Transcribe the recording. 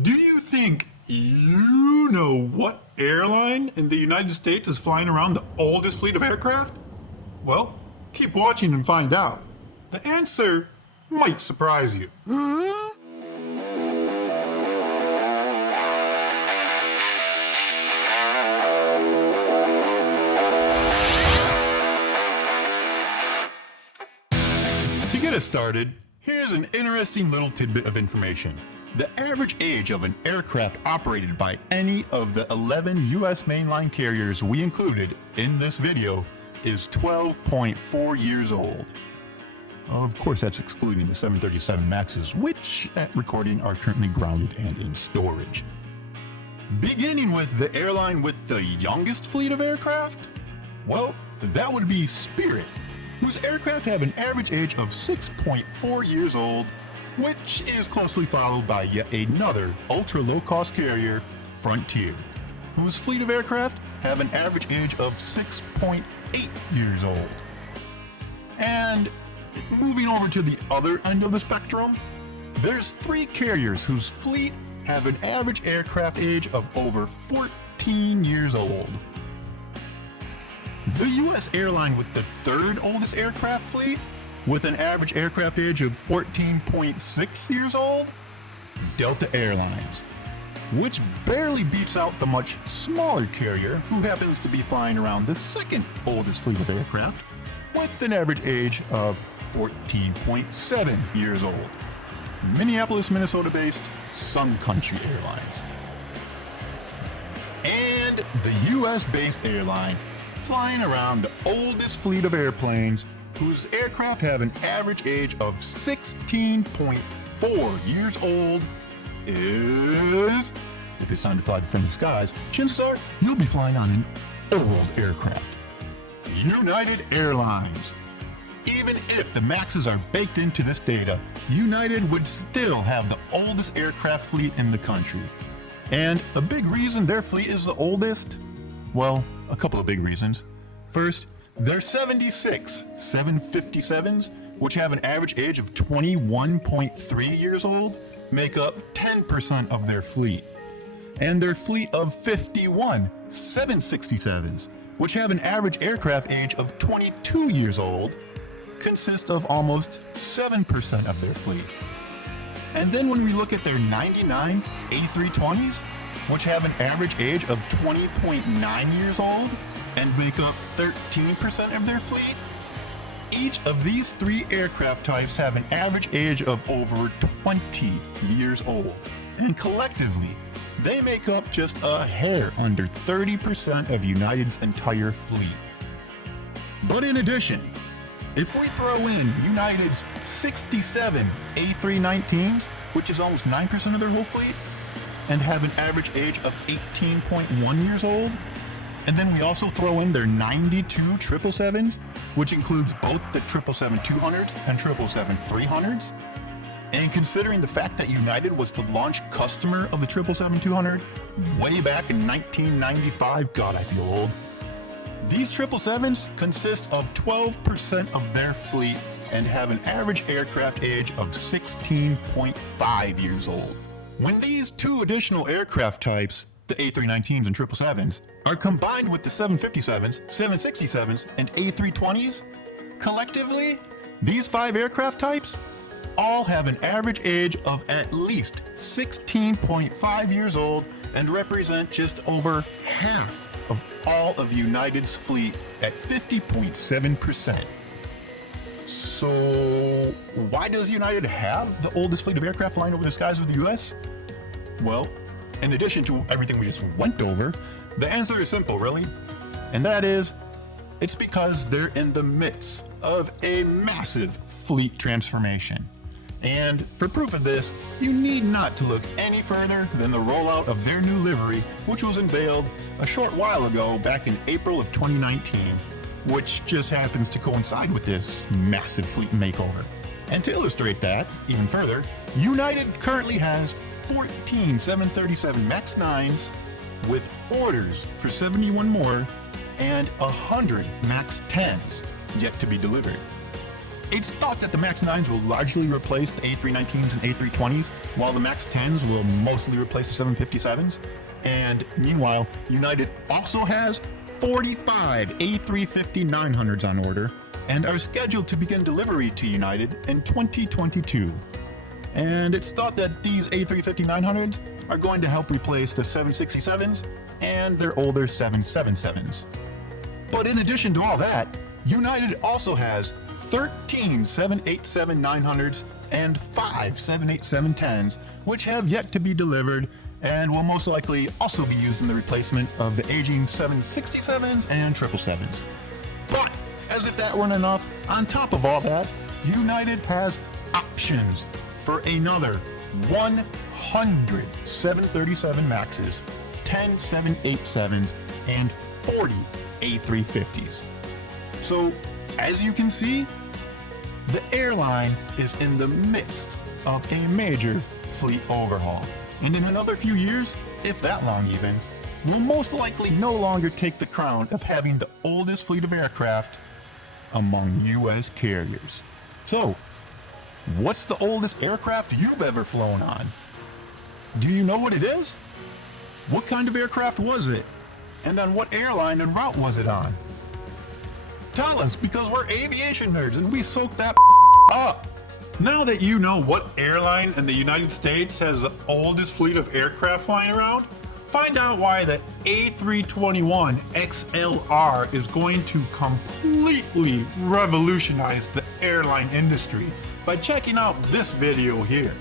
Do you think you know what airline in the United States is flying around the oldest fleet of aircraft? Well, keep watching and find out. The answer might surprise you. To get us started, here's an interesting little tidbit of information. The average age of an aircraft operated by any of the 11 U.S. mainline carriers we included in this video is 12.4 years old. Of course, that's excluding the 737 MAXs, which at recording are currently grounded and in storage. Beginning with the airline with the youngest fleet of aircraft? Well, that would be Spirit, whose aircraft have an average age of 6.4 years old, which is closely followed by yet another ultra-low-cost carrier, Frontier, whose fleet of aircraft have an average age of 6.8 years old. And moving over to the other end of the spectrum, there's three carriers whose fleet have an average aircraft age of over 14 years old. The U.S. airline with the third oldest aircraft fleet, with an average aircraft age of 14.6 years old, Delta Airlines, which barely beats out the much smaller carrier who happens to be flying around the second oldest fleet of aircraft, with an average age of 14.7 years old, Minneapolis, Minnesota-based Sun Country Airlines. And the US-based airline flying around the oldest fleet of airplanes whose aircraft have an average age of 16.4 years old is, if it's time to fly from the skies, chances are you'll be flying on an old aircraft. United Airlines. Even if the MAXs are baked into this data, United would still have the oldest aircraft fleet in the country. And a big reason their fleet is the oldest? Well, a couple of big reasons. First, their 76 757s, which have an average age of 21.3 years old, make up 10% of their fleet. And their fleet of 51 767s, which have an average aircraft age of 22 years old, consist of almost 7% of their fleet. And then when we look at their 99 A320s, which have an average age of 20.9 years old and make up 13% of their fleet, each of these three aircraft types have an average age of over 20 years old. And collectively, they make up just a hair under 30% of United's entire fleet. But in addition, if we throw in United's 67 A319s, which is almost 9% of their whole fleet, and have an average age of 18.1 years old, and then we also throw in their 92 777s, which includes both the 777-200s and 777-300s, and considering the fact that United was the launch customer of the 777-200 way back in 1995, God, I feel old, these 777s consist of 12% of their fleet and have an average aircraft age of 16.5 years old. When these two additional aircraft types, the A319s and 777s, are combined with the 757s, 767s, and A320s, collectively, these five aircraft types all have an average age of at least 16.5 years old and represent just over half of all of United's fleet at 50.7%. So, why does United have the oldest fleet of aircraft flying over the skies of the US? Well, in addition to everything we just went over, the answer is simple, really. And that is, it's because they're in the midst of a massive fleet transformation. And for proof of this, you need not to look any further than the rollout of their new livery, which was unveiled a short while ago back in April of 2019, which just happens to coincide with this massive fleet makeover. And to illustrate that even further, United currently has 14 737 MAX 9s with orders for 71 more and 100 MAX 10s yet to be delivered. It's thought that the MAX 9s will largely replace the A319s and A320s, while the MAX 10s will mostly replace the 757s. And meanwhile, United also has 45 A350-900s on order and are scheduled to begin delivery to United in 2022. And it's thought that these A350-900s are going to help replace the 767s and their older 777s. But in addition to all that, United also has 13 787-900s and 5 787-10s, which have yet to be delivered and will most likely also be used in the replacement of the aging 767s and 777s. But as if that weren't enough, on top of all that, United has options for another 100 737 MAXs, 10 787s, and 40 A350s. So, as you can see, the airline is in the midst of a major fleet overhaul. And in another few years, if that long even, we'll most likely no longer take the crown of having the oldest fleet of aircraft among U.S. carriers. So, what's the oldest aircraft you've ever flown on? Do you know what it is? What kind of aircraft was it? And on what airline and route was it on? Tell us, because we're aviation nerds and we soak that up. Now that you know what airline in the United States has the oldest fleet of aircraft flying around, find out why the A321 XLR is going to completely revolutionize the airline industry by checking out this video here.